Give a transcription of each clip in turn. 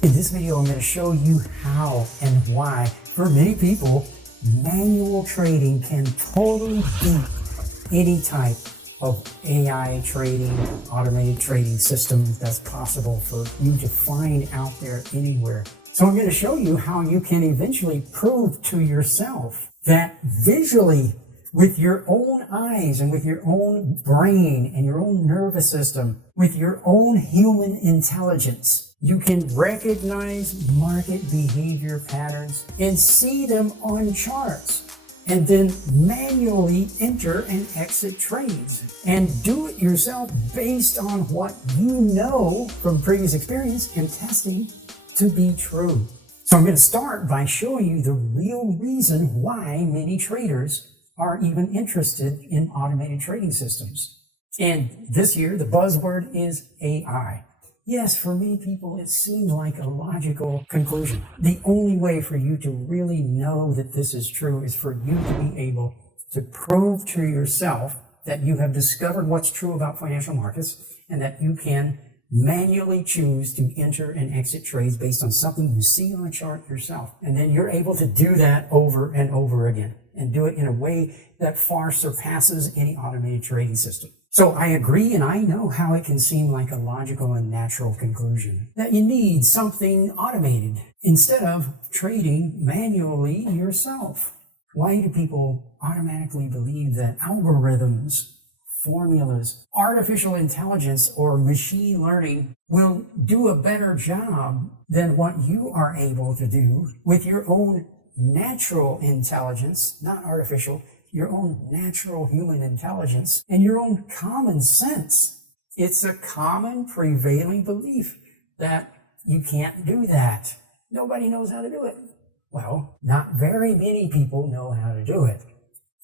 In this video, I'm going to show you how and why, for many people, manual trading can totally beat any type of AI trading, automated trading system that's possible for you to find out there anywhere. So I'm going to show you how you can eventually prove to yourself that visually, with your own eyes and with your own brain and your own nervous system, with your own human intelligence, you can recognize market behavior patterns and see them on charts, and then manually enter and exit trades and do it yourself based on what you know from previous experience and testing to be true. So I'm going to start by showing you the real reason why many traders are even interested in automated trading systems. And this year, the buzzword is AI. Yes, for many people, it seems like a logical conclusion. The only way for you to really know that this is true is for you to be able to prove to yourself that you have discovered what's true about financial markets and that you can manually choose to enter and exit trades based on something you see on a chart yourself. And then you're able to do that over and over again and do it in a way that far surpasses any automated trading system. So I agree, and I know how it can seem like a logical and natural conclusion, that you need something automated instead of trading manually yourself. Why do people automatically believe that algorithms, formulas, artificial intelligence, or machine learning will do a better job than what you are able to do with your own natural intelligence, not artificial, your own natural human intelligence and your own common sense? It's a common prevailing belief that you can't do that. Nobody knows how to do it. Well, not very many people know how to do it.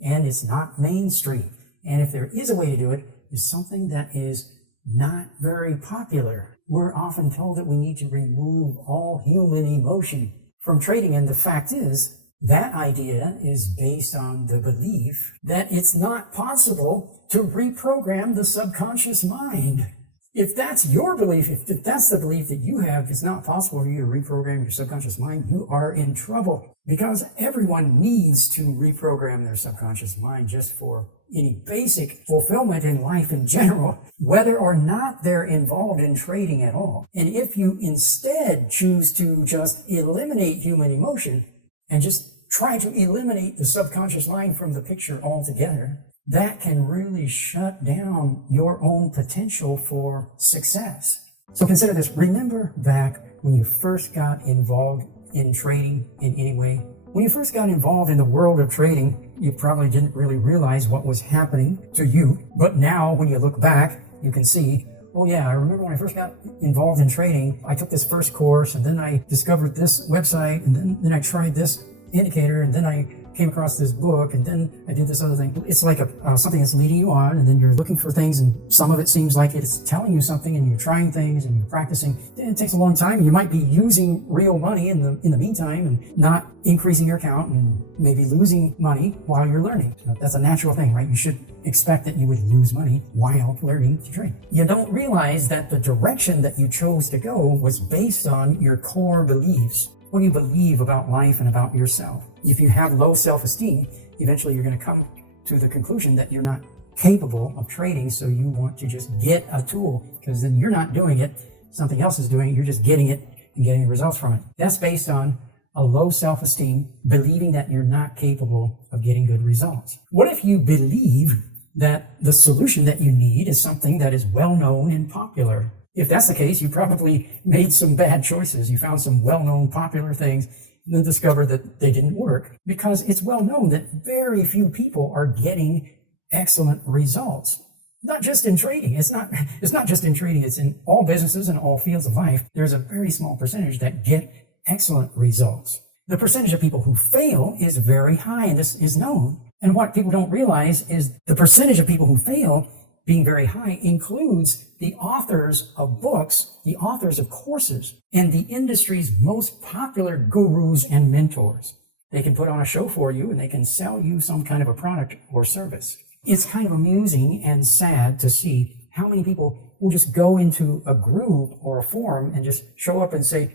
And it's not mainstream. And if there is a way to do it, it's something that is not very popular. We're often told that we need to remove all human emotion from trading. And the fact is, that idea is based on the belief that it's not possible to reprogram the subconscious mind. If that's your belief, if that's the belief that you have, it's not possible for you to reprogram your subconscious mind, you are in trouble. Because everyone needs to reprogram their subconscious mind just for any basic fulfillment in life in general, whether or not they're involved in trading at all. And if you instead choose to just eliminate human emotion and just try to eliminate the subconscious mind from the picture altogether, that can really shut down your own potential for success. So consider this. Remember back when you first got involved in trading in any way? When you first got involved in the world of trading, you probably didn't really realize what was happening to you. But now when you look back, you can see, oh yeah, I remember when I first got involved in trading, I took this first course and then I discovered this website and then I tried this indicator and then I came across this book and then I did this other thing. It's like something that's leading you on, and then you're looking for things and some of it seems like it's telling you something and you're trying things and you're practicing. And it takes a long time. You might be using real money in the meantime and not increasing your account and maybe losing money while you're learning. That's a natural thing, right? You should expect that you would lose money while learning to trade. You don't realize that the direction that you chose to go was based on your core beliefs. What do you believe about life and about yourself? If you have low self-esteem, eventually you're going to come to the conclusion that you're not capable of trading, so you want to just get a tool, because then you're not doing it, something else is doing it, you're just getting it and getting results from it. That's based on a low self-esteem, believing that you're not capable of getting good results. What if you believe that the solution that you need is something that is well-known and popular? If that's the case, you probably made some bad choices. You found some well-known popular things and then discovered that they didn't work, because it's well known that very few people are getting excellent results. Not just in trading. It's not just in trading. It's in all businesses and all fields of life. There's a very small percentage that get excellent results. The percentage of people who fail is very high, and this is known. And what people don't realize is the percentage of people who fail being very high includes the authors of books, the authors of courses, and the industry's most popular gurus and mentors. They can put on a show for you and they can sell you some kind of a product or service. It's kind of amusing and sad to see how many people will just go into a group or a forum and just show up and say,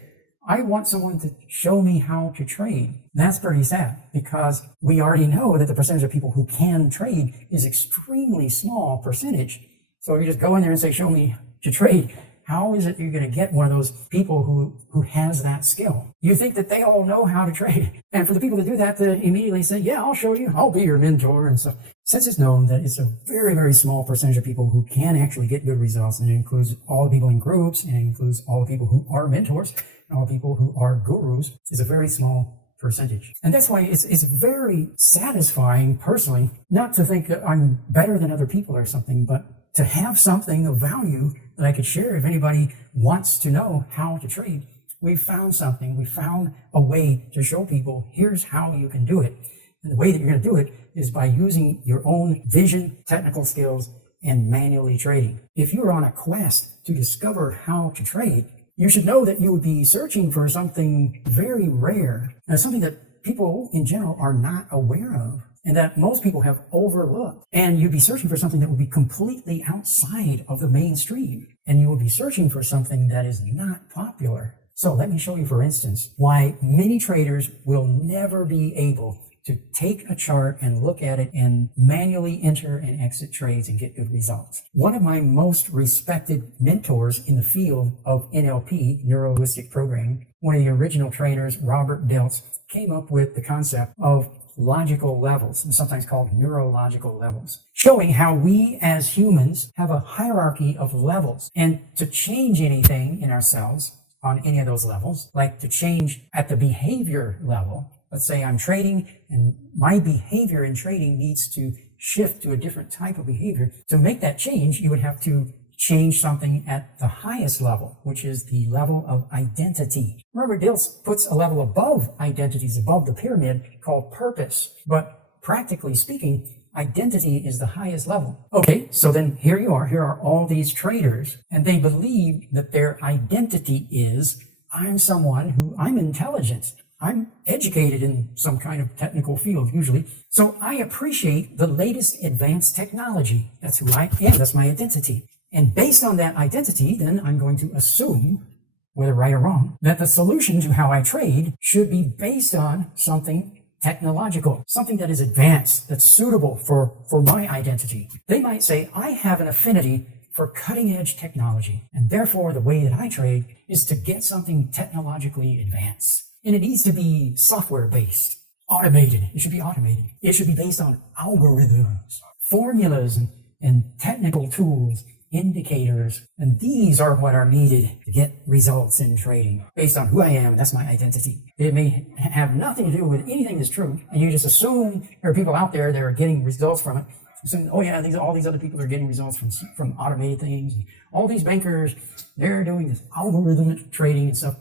I want someone to show me how to trade. That's pretty sad, because we already know that the percentage of people who can trade is extremely small percentage. So if you just go in there and say, show me to trade, how is it you're going to get one of those people who has that skill? You think that they all know how to trade. And for the people to do that, to immediately say, yeah, I'll show you, I'll be your mentor. And so since it's known that it's a very, very small percentage of people who can actually get good results, and it includes all the people in groups, and it includes all the people who are mentors, and all the people who are gurus, is a very small percentage. And that's why it's very satisfying personally, not to think that I'm better than other people or something, but to have something of value that I could share if anybody wants to know how to trade. We found something. We found a way to show people, here's how you can do it. And the way that you're going to do it is by using your own vision, technical skills, and manually trading. If you're on a quest to discover how to trade, you should know that you would be searching for something very rare, something that people in general are not aware of, and that most people have overlooked. And you'd be searching for something that would be completely outside of the mainstream. And you would be searching for something that is not popular. So let me show you, for instance, why many traders will never be able to take a chart and look at it and manually enter and exit trades and get good results. One of my most respected mentors in the field of NLP, neuro-linguistic programming, one of the original trainers, Robert Deltz, came up with the concept of logical levels, and sometimes called neurological levels, showing how we as humans have a hierarchy of levels. And to change anything in ourselves on any of those levels, like to change at the behavior level, let's say I'm trading and my behavior in trading needs to shift to a different type of behavior. To make that change, you would have to change something at the highest level, which is the level of identity. Robert Deltz puts a level above identities, above the pyramid, called purpose. But practically speaking, identity is the highest level. Okay, so then here you are. Here are all these traders, and they believe that their identity is, I'm someone who, I'm intelligent. I'm educated in some kind of technical field, usually. So I appreciate the latest advanced technology. That's who I am. That's my identity. And based on that identity, then I'm going to assume, whether right or wrong, that the solution to how I trade should be based on something technological, something that is advanced, that's suitable for my identity. They might say, I have an affinity for cutting-edge technology, and therefore the way that I trade is to get something technologically advanced. And it needs to be software-based, automated. It should be automated. It should be based on algorithms, formulas, and technical tools, indicators. And these are what are needed to get results in trading. Based on who I am, that's my identity. It may have nothing to do with anything that's true, and you just assume there are people out there that are getting results from it. Saying, oh yeah, all these other people are getting results from automated things. And all these bankers, they're doing this algorithmic trading and stuff.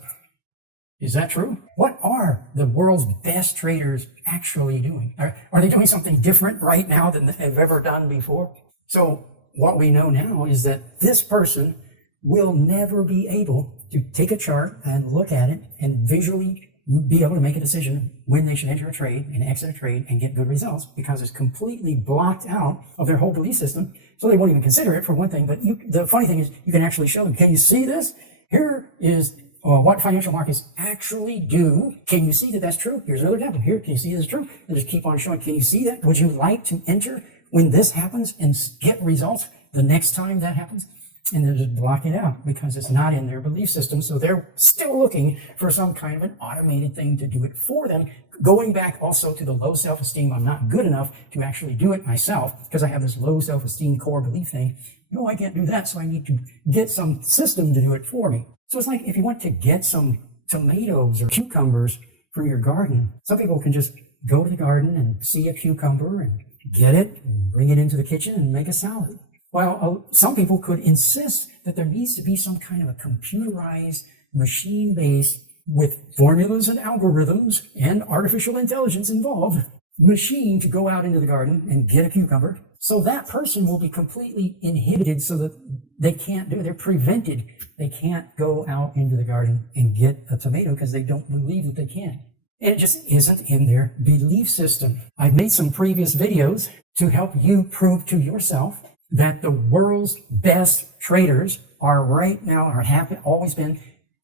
Is that true? What are the world's best traders actually doing? Are they doing something different right now than they've ever done before? So what we know now is that this person will never be able to take a chart and look at it and visually be able to make a decision when they should enter a trade and exit a trade and get good results, because it's completely blocked out of their whole belief system. So they won't even consider it, for one thing. But the funny thing is, you can actually show them, can you see this? Here is what financial markets actually do. Can you see that that's true? Here's another example. Here, can you see that's true? And just keep on showing. Can you see that? Would you like to enter when this happens and get results the next time that happens? And then just block it out because it's not in their belief system. So they're still looking for some kind of an automated thing to do it for them. Going back also to the low self-esteem, I'm not good enough to actually do it myself because I have this low self-esteem core belief thing. No, I can't do that, so I need to get some system to do it for me. So it's like if you want to get some tomatoes or cucumbers for your garden, some people can just go to the garden and see a cucumber and get it and bring it into the kitchen and make a salad. While some people could insist that there needs to be some kind of a computerized machine base with formulas and algorithms and artificial intelligence involved, machine to go out into the garden and get a cucumber. So that person will be completely inhibited so that they can't do it. They're prevented. They can't go out into the garden and get a tomato because they don't believe that they can. And it just isn't in their belief system. I've made some previous videos to help you prove to yourself that the world's best traders are right now, or have always been,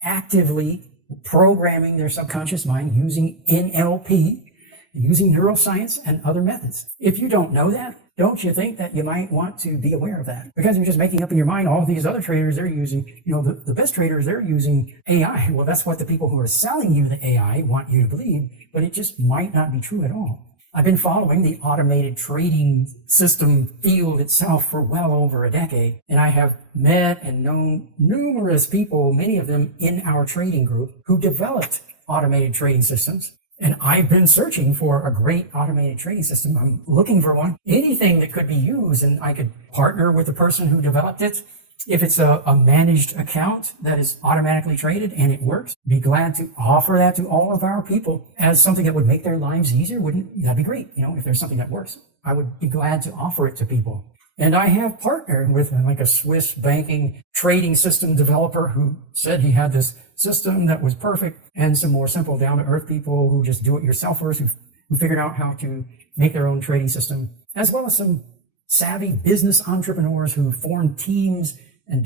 actively programming their subconscious mind using NLP, using neuroscience and other methods. If you don't know that, don't you think that you might want to be aware of that? Because you're just making up in your mind all these other traders, they're using, the best traders, they're using AI. Well, that's what the people who are selling you the AI want you to believe, but it just might not be true at all. I've been following the automated trading system field itself for well over a decade, and I have met and known numerous people, many of them in our trading group, who developed automated trading systems. And I've been searching for a great automated trading system. I'm looking for one. Anything that could be used, and I could partner with the person who developed it. If it's a managed account that is automatically traded and it works, be glad to offer that to all of our people as something that would make their lives easier. That'd be great. If there's something that works, I would be glad to offer it to people. And I have partnered with like a Swiss banking trading system developer who said he had this system that was perfect, and some more simple down-to-earth people who just do-it-yourselfers who figured out how to make their own trading system, as well as some savvy business entrepreneurs who formed teams and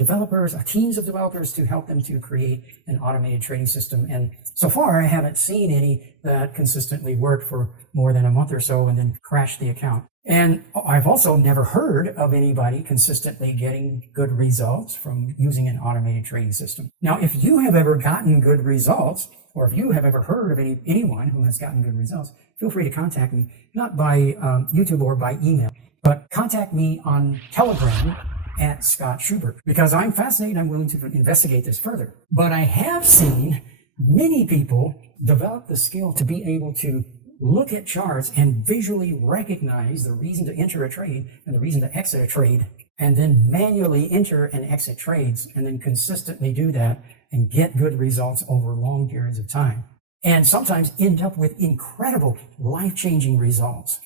teams of developers to help them to create an automated trading system. And so far, I haven't seen any that consistently worked for more than a month or so and then crashed the account. And I've also never heard of anybody consistently getting good results from using an automated trading system. Now, if you have ever gotten good results, or if you have ever heard of anyone who has gotten good results, feel free to contact me, not by YouTube or by email, but contact me on Telegram at Scott Schubert, because I'm fascinated. I'm willing to investigate this further. But I have seen many people develop the skill to be able to look at charts and visually recognize the reason to enter a trade and the reason to exit a trade, and then manually enter and exit trades, and then consistently do that and get good results over long periods of time. And sometimes end up with incredible life-changing results.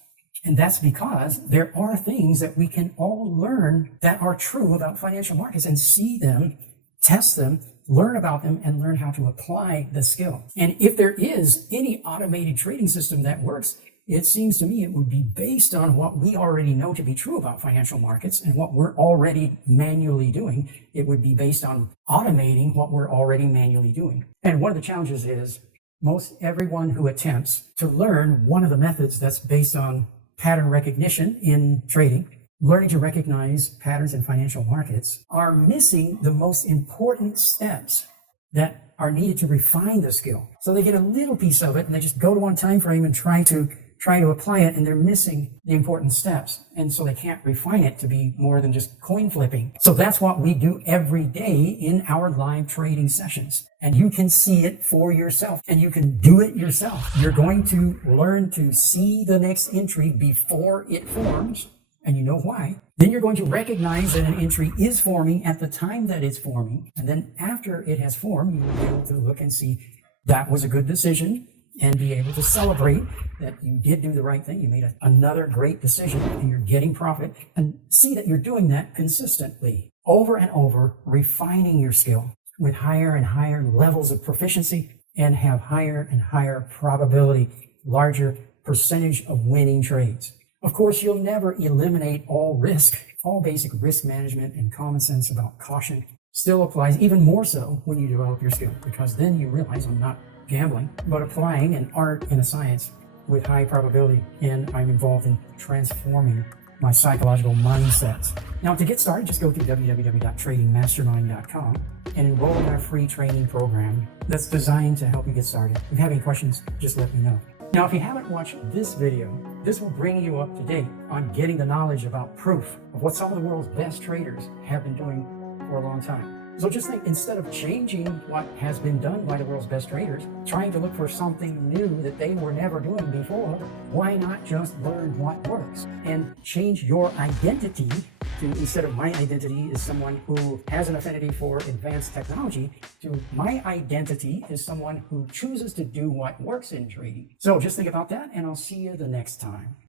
And that's because there are things that we can all learn that are true about financial markets and see them, test them, learn about them, and learn how to apply the skill. And if there is any automated trading system that works, it seems to me it would be based on what we already know to be true about financial markets and what we're already manually doing. It would be based on automating what we're already manually doing. And one of the challenges is most everyone who attempts to learn one of the methods that's based on pattern recognition in trading, learning to recognize patterns in financial markets, are missing the most important steps that are needed to refine the skill. So they get a little piece of it and they just go to one time frame and try to apply it, and they're missing the important steps. And so they can't refine it to be more than just coin flipping. So that's what we do every day in our live trading sessions. And you can see it for yourself, and you can do it yourself. You're going to learn to see the next entry before it forms, and you know why. Then you're going to recognize that an entry is forming at the time that it's forming. And then after it has formed, you will be able to look and see that was a good decision, and be able to celebrate that you did do the right thing. You made another great decision and you're getting profit, and see that you're doing that consistently over and over, refining your skill with higher and higher levels of proficiency, and have higher and higher probability, larger percentage of winning trades. Of course, you'll never eliminate all risk. All basic risk management and common sense about caution still applies, even more so when you develop your skill, because then you realize I'm not gambling, but applying an art and a science with high probability, and I'm involved in transforming my psychological mindsets. Now, to get started, just go to www.tradingmastermind.com and enroll in our free training program that's designed to help you get started. If you have any questions, just let me know. Now, if you haven't watched this video, this will bring you up to date on getting the knowledge about proof of what some of the world's best traders have been doing for a long time. So just think, instead of changing what has been done by the world's best traders, trying to look for something new that they were never doing before, why not just learn what works and change your identity to, instead of my identity is someone who has an affinity for advanced technology, to my identity is someone who chooses to do what works in trading. So just think about that, and I'll see you the next time.